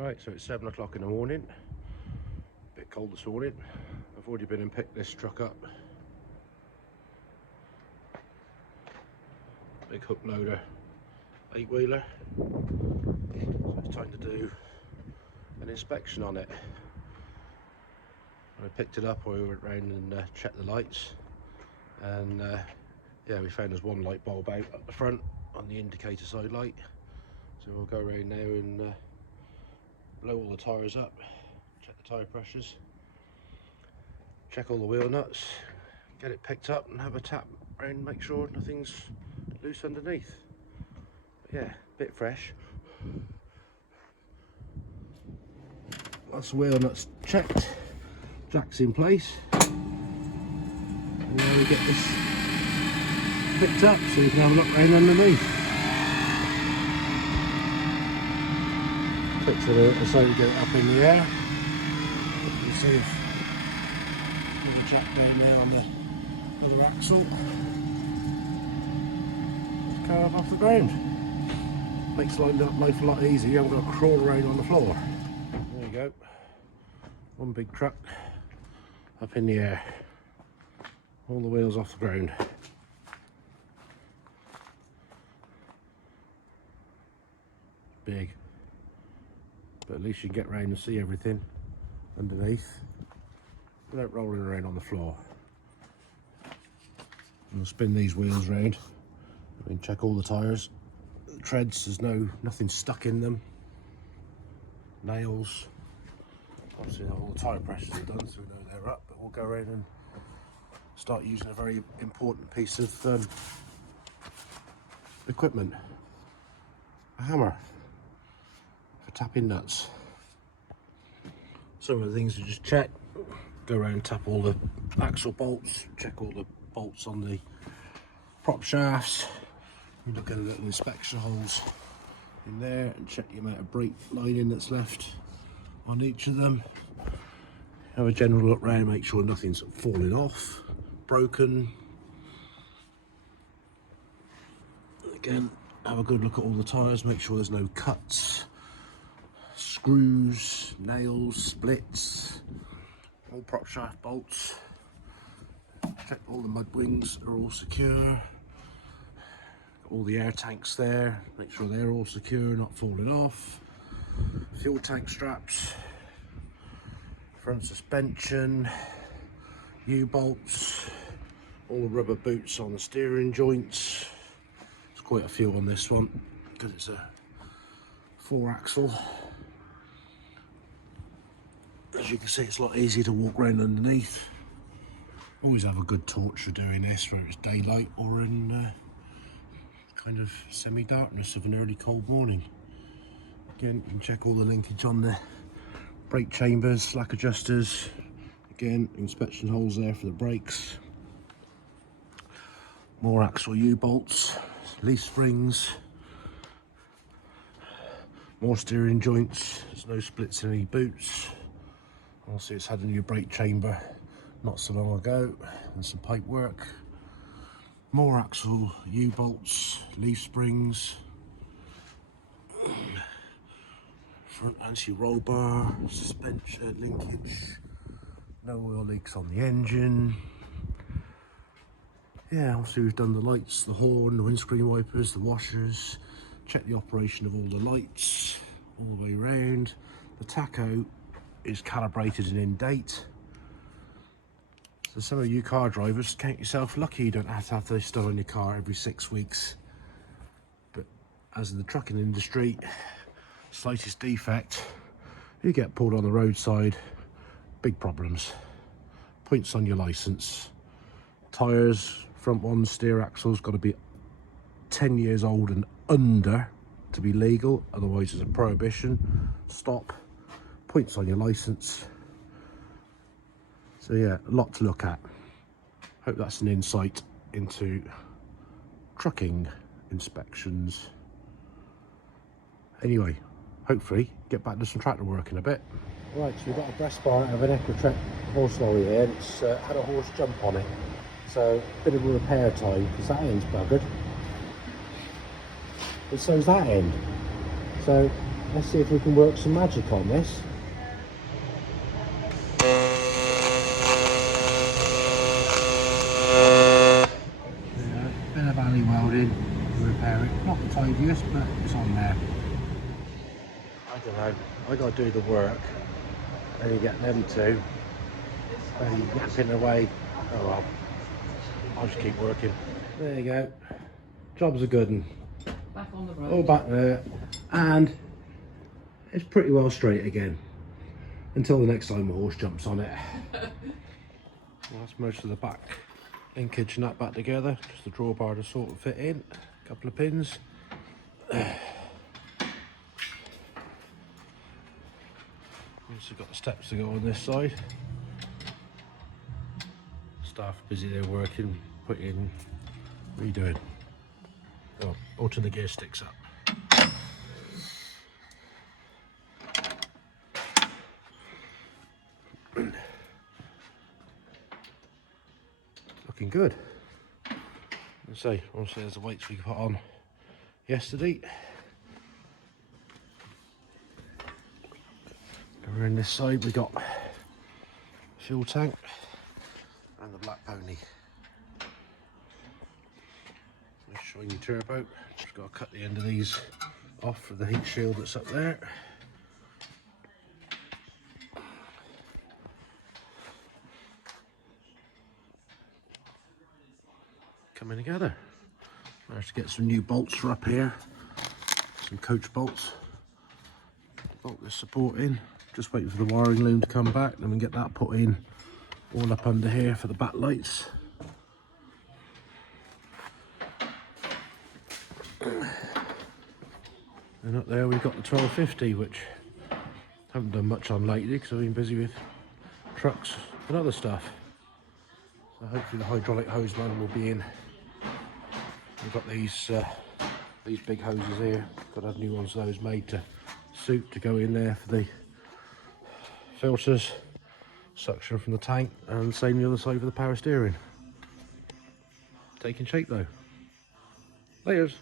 Right, so it's 7 o'clock in the morning. Bit cold this morning. I've already been and picked this truck up. Big hook loader, 8-wheeler. So it's time to do an inspection on it. When I picked it up, I went round and checked the lights, and yeah, we found there's one light bulb out at the front on the indicator side light. So we'll go around now and blow all the tyres up, check the tyre pressures, check all the wheel nuts, get it picked up and have a tap around, make sure nothing's loose underneath. But yeah, bit fresh. That's the wheel nuts checked, jack's in place. And now we get this picked up so you can have a look around underneath. Fix it so we get it up in the air. You see there's a jack down there on the other axle. It's coming up off the ground. Makes life a lot easier. You haven't got to crawl around on the floor. There you go. One big truck up in the air. All the wheels off the ground. Big. But at least you can get around and see everything underneath without rolling around on the floor. And we'll spin these wheels round. We can check all the tyres. The treads, there's nothing stuck in them. Nails. Obviously all the tyre pressures are done, so we know they're up, but we'll go around and start using a very important piece of equipment. A hammer for tapping nuts. Some of the things to just check, go around and tap all the axle bolts, check all the bolts on the prop shafts. We look at the little inspection holes in there and check the amount of brake lining that's left on each of them. Have a general look around, make sure nothing's falling off, broken. Again, have a good look at all the tyres, make sure there's no cuts, screws, nails, splits, all prop shaft bolts. Check all the mud wings are all secure. All the air tanks there, make sure they're all secure, not falling off. Fuel tank straps, front suspension, U-bolts, all the rubber boots on the steering joints. There's quite a few on this one because it's a 4-axle. As you can see, it's a lot easier to walk around underneath. Always have a good torch for doing this, whether it's daylight or in kind of semi-darkness of an early cold morning. Again, you can check all the linkage on the brake chambers, slack adjusters. Again, inspection holes there for the brakes. More axle U-bolts, leaf springs, more steering joints. There's no splits in any boots. Obviously it's had a new brake chamber not so long ago, and some pipe work. More axle U-bolts, leaf springs, front anti-roll bar, suspension linkage, no oil leaks on the engine. Yeah, obviously we've done the lights, the horn, the windscreen wipers, the washers, check the operation of all the lights all the way around. The tacho is calibrated and in date. So some of you car drivers, count yourself lucky you don't have to have this done on your car every 6 weeks. But as in the trucking industry, slightest defect, you get pulled on the roadside, big problems. Points on your licence. Tyres, front one, steer axle's got to be 10 years old and under to be legal, otherwise it's a prohibition. Stop. Points on your licence. So yeah, a lot to look at. Hope that's an insight into trucking inspections. Anyway, hopefully get back to some tractor work in a bit. Right, so we've got a breast bar out of an Equitrek horse lorry here, and it's had a horse jump on it. So a bit of a repair time because that end's buggered. But so's that end. So Let's see if we can work some magic on this. Bit of alley welding to repair it. Not the tidiest, but it's on there. I don't know. I got to do the work, and you get them two. And you yapping away. Oh well. I'll just keep working. There you go. Job's a good one. Back on the road. All back there, and it's pretty well straight again. Until the next time a horse jumps on it. Well, that's most of the back linkage and that back together. Just the drawbar to sort of fit in. A couple of pins. Also got the steps to go on this side. Staff busy there working, putting, redoing. Oh, bolting the gear sticks up. Looking good. Let's see, obviously there's the weights we put on yesterday. Over in this side we got fuel tank and the black pony. Nice shiny turbo. Just got to cut the end of these off for the heat shield that's up there. Coming together. Managed to get some new bolts for up here, some coach bolts. Bolt this support in. Just waiting for the wiring loom to come back, then we can get that put in all up under here for the back lights. And up there we've got the 1250, which I haven't done much on lately because I've been busy with trucks and other stuff. So hopefully the hydraulic hose man will be in. We've got these big hoses here. Got to have new ones of those made to suit to go in there for the filters, suction from the tank, and same the other side for the power steering. Taking shape though. Laters.